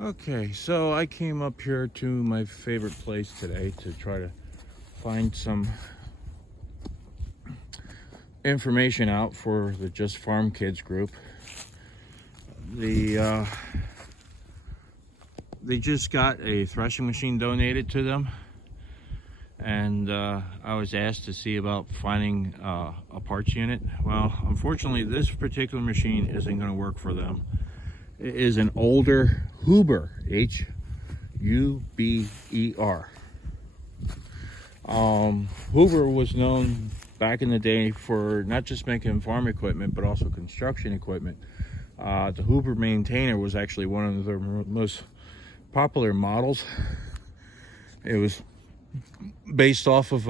Okay, so I came up here to my favorite place today to try to find some information out for the Just Farm Kids group. They just got a threshing machine donated to them, and I was asked to see about finding a parts unit. Well, unfortunately, this particular machine isn't going to work for them. It is an older Huber, Huber. Huber was known back in the day for not just making farm equipment, but also construction equipment. The Huber Maintainer was actually one of their most popular models. It was based off of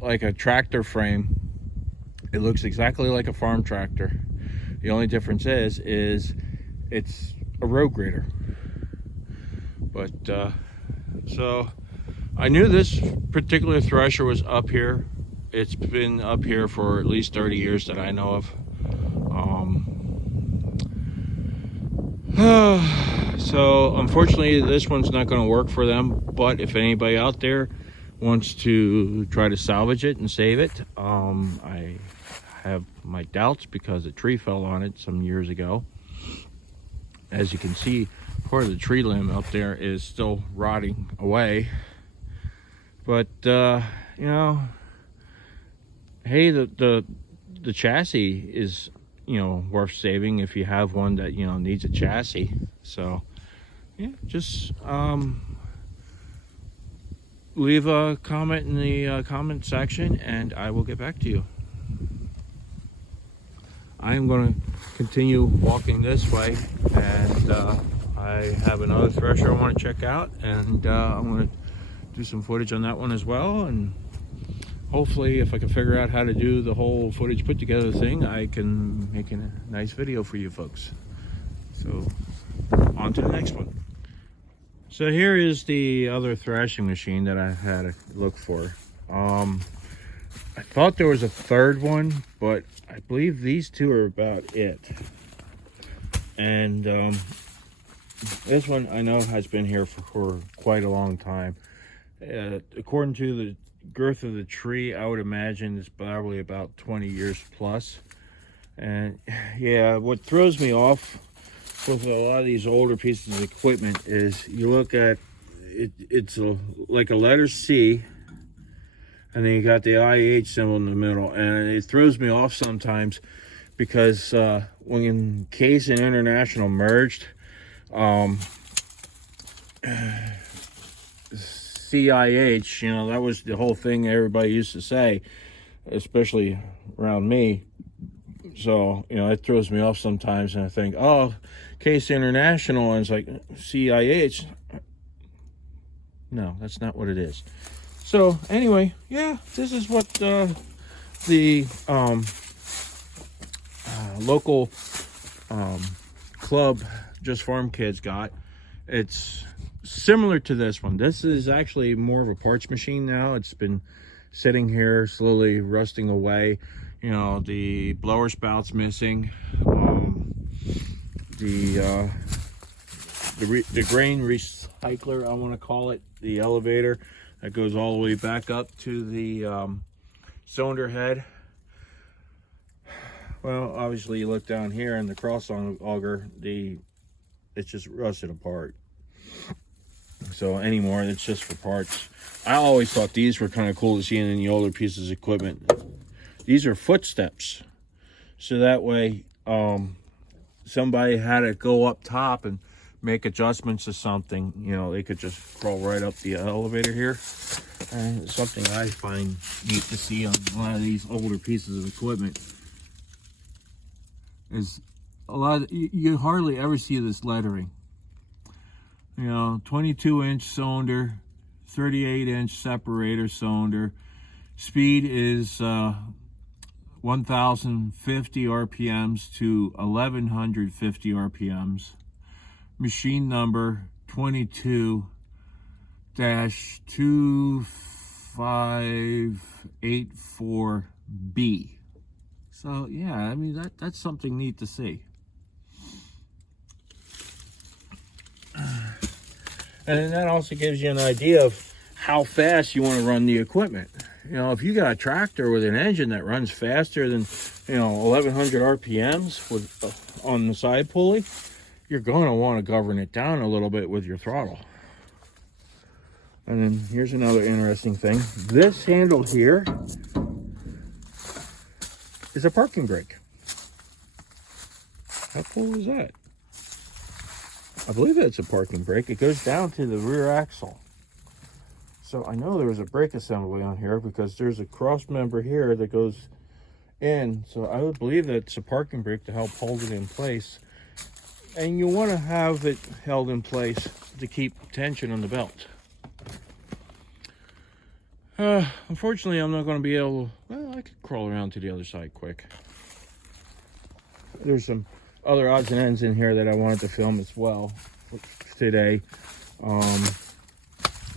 like a tractor frame. It looks exactly like a farm tractor. The only difference is it's a road grader. But so I knew this particular thresher was up here. It's been up here for at least 30 years that I know of. So unfortunately, this one's not going to work for them. But if anybody out there wants to try to salvage it and save it, I have my doubts because a tree fell on it some years ago. As you can see, part of the tree limb up there is still rotting away. But you know, hey, the chassis is, you know, worth saving if you have one that, you know, needs a chassis. So yeah, just leave a comment in the comment section and I will get back to you. I am going to continue walking this way, and I have another thresher I want to check out, and I'm going to do some footage on that one as well. And hopefully, if I can figure out how to do the whole footage put together thing, I can make a nice video for you folks. So on to the next one. So here is the other threshing machine that I had to look for. I thought there was a third one, but I believe these two are about it. And this one I know has been here for quite a long time. According to the girth of the tree, I would imagine it's probably about 20 years plus. And yeah, what throws me off with a lot of these older pieces of equipment is you look at it, it's like a letter C, and then you got the IH symbol in the middle, and it throws me off sometimes because when Case and International merged, CIH, you know, that was the whole thing everybody used to say, especially around me. So, you know, it throws me off sometimes, and I think, oh, Case International, and it's like CIH. No, that's not what it is. So anyway, yeah, this is what the local club Just Farm Kids got. It's similar to this one. This is actually more of a parts machine now. It's been sitting here slowly rusting away. You know, the blower spout's missing. The grain recycler, I want to call it, the elevator that goes all the way back up to the cylinder head. Well, obviously you look down here and the cross auger, it's just rusted apart. So anymore, it's just for parts. I always thought these were kind of cool to see in the older pieces of equipment. These are footsteps, so that way somebody had to go up top and make adjustments to something, you know, they could just crawl right up the elevator here. And it's something I find neat to see on a lot of these older pieces of equipment is a lot of, you hardly ever see this lettering. You know, 22-inch cylinder, 38-inch separator cylinder. Speed is 1,050 RPMs to 1,150 RPMs. Machine number 22-2584B. So yeah, I mean that's something neat to see. And then that also gives you an idea of how fast you want to run the equipment. You know, if you got a tractor with an engine that runs faster than, 1100 RPMs with on the side pulley, you're going to want to govern it down a little bit with your throttle. And then here's another interesting thing. This handle here is a parking brake. How cool is that? I believe it's a parking brake. It goes down to the rear axle. So I know there was a brake assembly on here because there's a cross member here that goes in. So I would believe that it's a parking brake to help hold it in place. And you want to have it held in place to keep tension on the belt. Unfortunately, I'm not going to be able to, well, I could crawl around to the other side quick. There's some other odds and ends in here that I wanted to film as well today.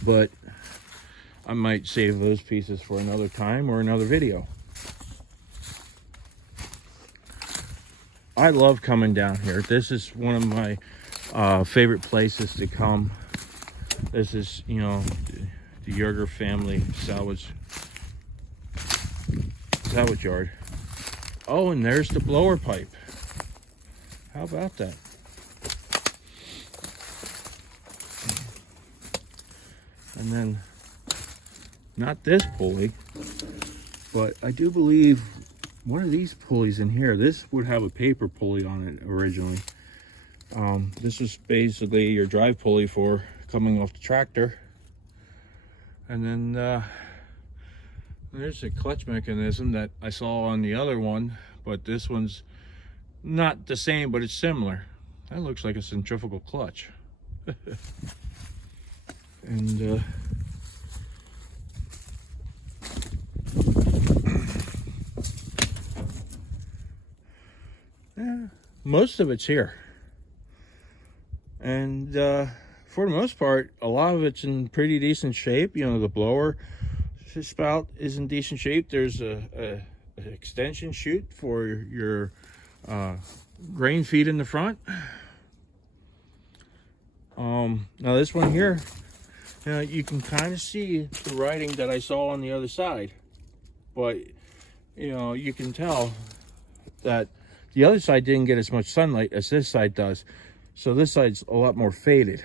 But I might save those pieces for another time or another video. I love coming down here. This is one of my favorite places to come. This is, the Yerger family salvage yard. Oh, and there's the blower pipe. How about that? And then, not this pulley, but I do believe one of these pulleys in here, this would have a paper pulley on it originally. This is basically your drive pulley for coming off the tractor. And then there's a clutch mechanism that I saw on the other one, but this one's not the same, but it's similar. That looks like a centrifugal clutch. And yeah, most of it's here. And for the most part, a lot of it's in pretty decent shape. The blower spout is in decent shape. There's an extension chute for your grain feed in the front. Now this one here, you can kind of see the writing that I saw on the other side, but you can tell that the other side didn't get as much sunlight as this side does, so this side's a lot more faded.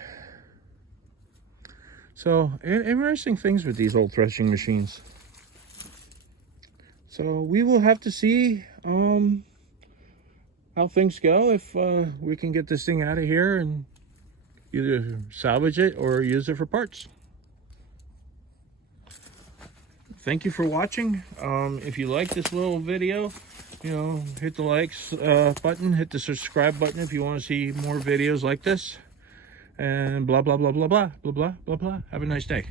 So interesting things with these old threshing machines. So we will have to see how things go, if we can get this thing out of here and either salvage it or use it for parts. Thank you for watching. If you like this little video, hit the likes button, hit the subscribe button if you want to see more videos like this, and blah blah blah blah blah blah blah blah blah. Have a nice day.